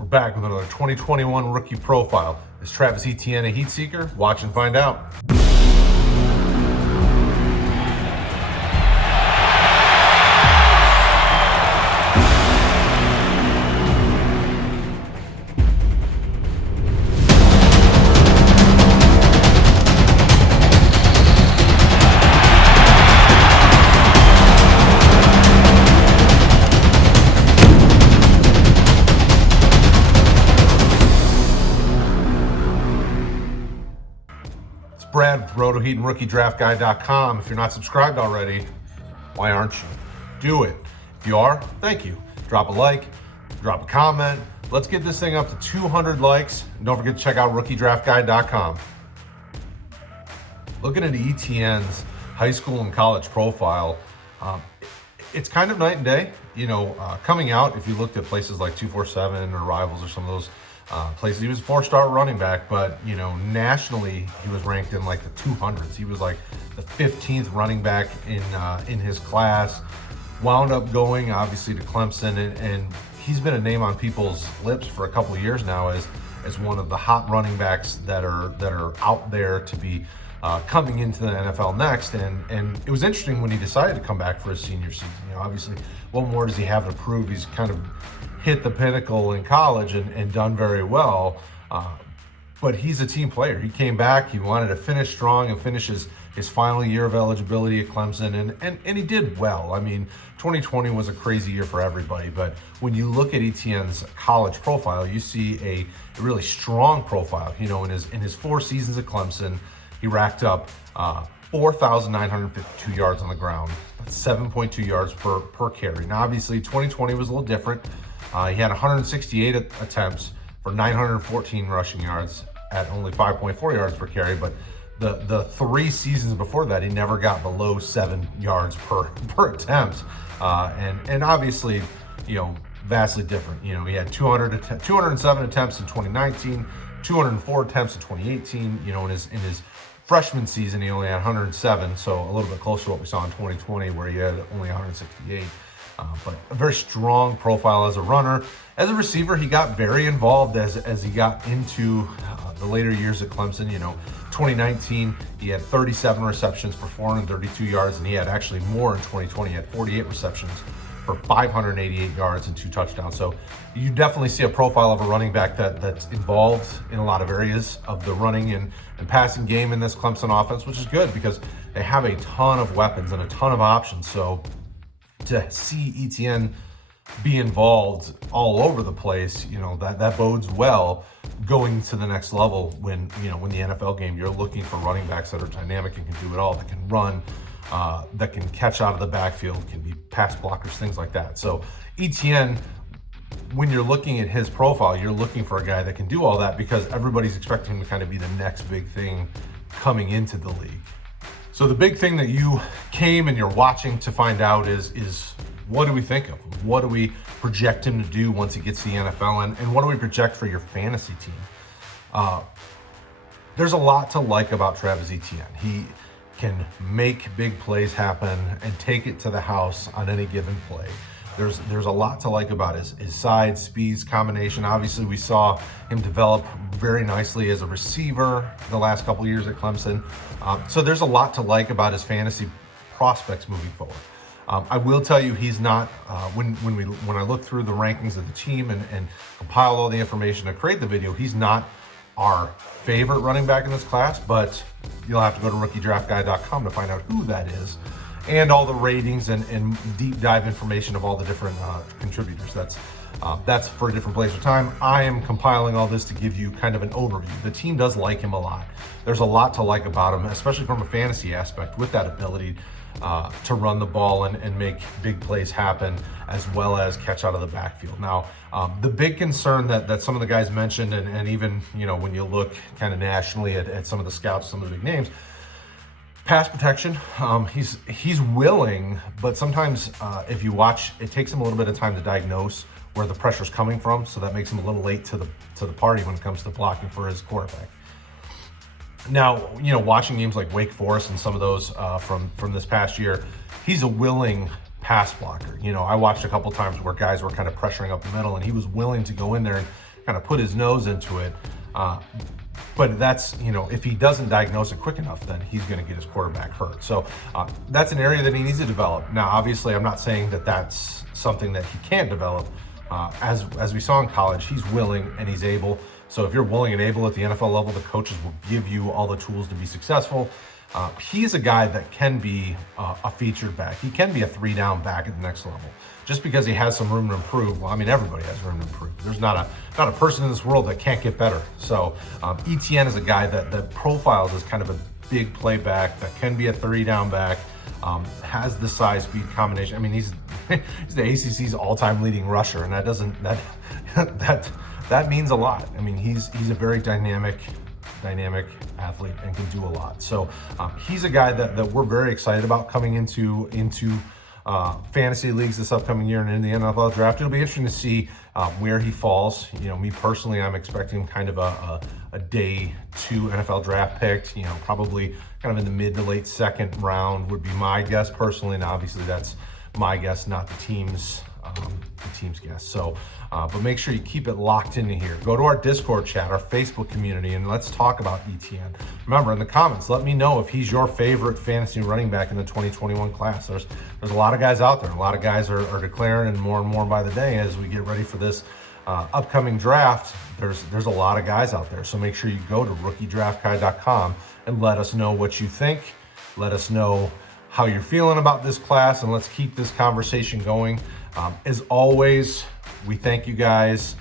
We're back with another 2021 rookie profile. Is Travis Etienne a heat seeker? Watch and find out. Brad with RotoHeat and RookieDraftGuide.com. If you're not subscribed already, why aren't you? Do it. If you are, thank you. Drop a like, drop a comment. Let's get this thing up to 200 likes. And don't forget to check out RookieDraftGuide.com. Looking at Etienne's high school and college profile, it's kind of night and day. Coming out, if you looked at places like 247 or Rivals or some of those places, he was a 4-star running back, but nationally he was ranked in like the 200s. He was like the 15th running back in his class. Wound up going obviously to Clemson, and he's been a name on people's lips for a couple of years now as one of the hot running backs that are out there to be coming into the NFL next. And it was interesting when he decided to come back for his senior season. Obviously, what more does he have to prove? He's kind of hit the pinnacle in college and done very well, but he's a team player. He came back, he wanted to finish strong and finish his final year of eligibility at Clemson, and he did well. 2020 was a crazy year for everybody, but when you look at Etienne's college profile, you see a really strong profile. In his 4 seasons at Clemson, he racked up 4,952 yards on the ground. That's 7.2 yards per carry. Now, obviously, 2020 was a little different. He had 168 attempts for 914 rushing yards at only 5.4 yards per carry, but the 3 seasons before that, he never got below 7 yards per attempt. And obviously, vastly different. He had 207 attempts in 2019, 204 attempts in 2018. In his freshman season, he only had 107, so a little bit closer to what we saw in 2020, where he had only 168. But a very strong profile as a runner. As a receiver, he got very involved as he got into the later years at Clemson. 2019, he had 37 receptions for 432 yards, and he had actually more in 2020. He had 48 receptions for 588 yards and 2 touchdowns. So you definitely see a profile of a running back that's involved in a lot of areas of the running and passing game in this Clemson offense, which is good because they have a ton of weapons and a ton of options. So to see Etienne be involved all over the place, that bodes well going to the next level when the NFL game, you're looking for running backs that are dynamic and can do it all, that can run, that can catch out of the backfield, can be pass blockers, things like that. So Etienne, when you're looking at his profile, you're looking for a guy that can do all that because everybody's expecting him to kind of be the next big thing coming into the league. So the big thing that you came and you're watching to find out is what do we think of him? What do we project him to do once he gets to the NFL? And what do we project for your fantasy team? There's a lot to like about Travis Etienne. He can make big plays happen and take it to the house on any given play. There's a lot to like about his size, speeds, combination. Obviously, we saw him develop very nicely as a receiver the last couple years at Clemson. So there's a lot to like about his fantasy prospects moving forward. I will tell you, he's not, when I look through the rankings of the team and compile all the information to create the video, he's not our favorite running back in this class, but you'll have to go to RookieDraftGuide.com to find out who that is, and all the ratings and deep dive information of all the different contributors. That's for a different place or time. I am compiling all this to give you kind of an overview. The team does like him a lot. There's a lot to like about him, especially from a fantasy aspect, with that ability to run the ball and make big plays happen, as well as catch out of the backfield. Now, the big concern that some of the guys mentioned, and even when you look kind of nationally at some of the scouts, some of the big names, pass protection. He's willing, but sometimes if you watch, it takes him a little bit of time to diagnose where the pressure's coming from, so that makes him a little late to the party when it comes to blocking for his quarterback. Now, watching games like Wake Forest and some of those from this past year, he's a willing pass blocker. I watched a couple times where guys were kind of pressuring up the middle, and he was willing to go in there kind of put his nose into it. But that's, if he doesn't diagnose it quick enough, then he's going to get his quarterback hurt. So that's an area that he needs to develop. Now, obviously, I'm not saying that that's something that he can't develop. As we saw in college, he's willing and he's able. So if you're willing and able at the NFL level, the coaches will give you all the tools to be successful. He's a guy that can be a featured back. He can be a 3-down back at the next level. Just because he has some room to improve, well, I mean, everybody has room to improve. There's not a person in this world that can't get better. So Etienne is a guy that profiles as kind of a big play back that can be a 3-down back, has the size speed combination. I mean, he's the ACC's all-time leading rusher, and that means a lot. I mean, he's a very dynamic athlete and can do a lot. So he's a guy that we're very excited about coming into fantasy leagues this upcoming year and in the NFL draft. It'll be interesting to see where he falls. Me personally, I'm expecting kind of a day 2 NFL draft pick, probably kind of in the mid to late second round would be my guess personally. And obviously that's my guess, not the team's guess. So, but make sure you keep it locked into here. Go to our Discord chat, our Facebook community, and let's talk about Etienne. Remember, in the comments, let me know if he's your favorite fantasy running back in the 2021 class. There's a lot of guys out there. A lot of guys are declaring, and more by the day as we get ready for this upcoming draft. There's a lot of guys out there. So make sure you go to rookiedraftguide.com and let us know what you think. Let us know how you're feeling about this class, and let's keep this conversation going. As always, we thank you guys.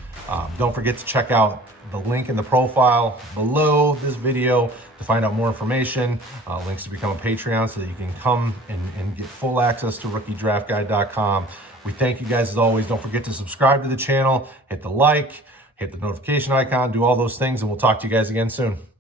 Don't forget to check out the link in the profile below this video to find out more information, links to become a Patreon so that you can come and get full access to rookiedraftguide.com. We thank you guys as always. Don't forget to subscribe to the channel, hit the like, hit the notification icon, do all those things, and we'll talk to you guys again soon.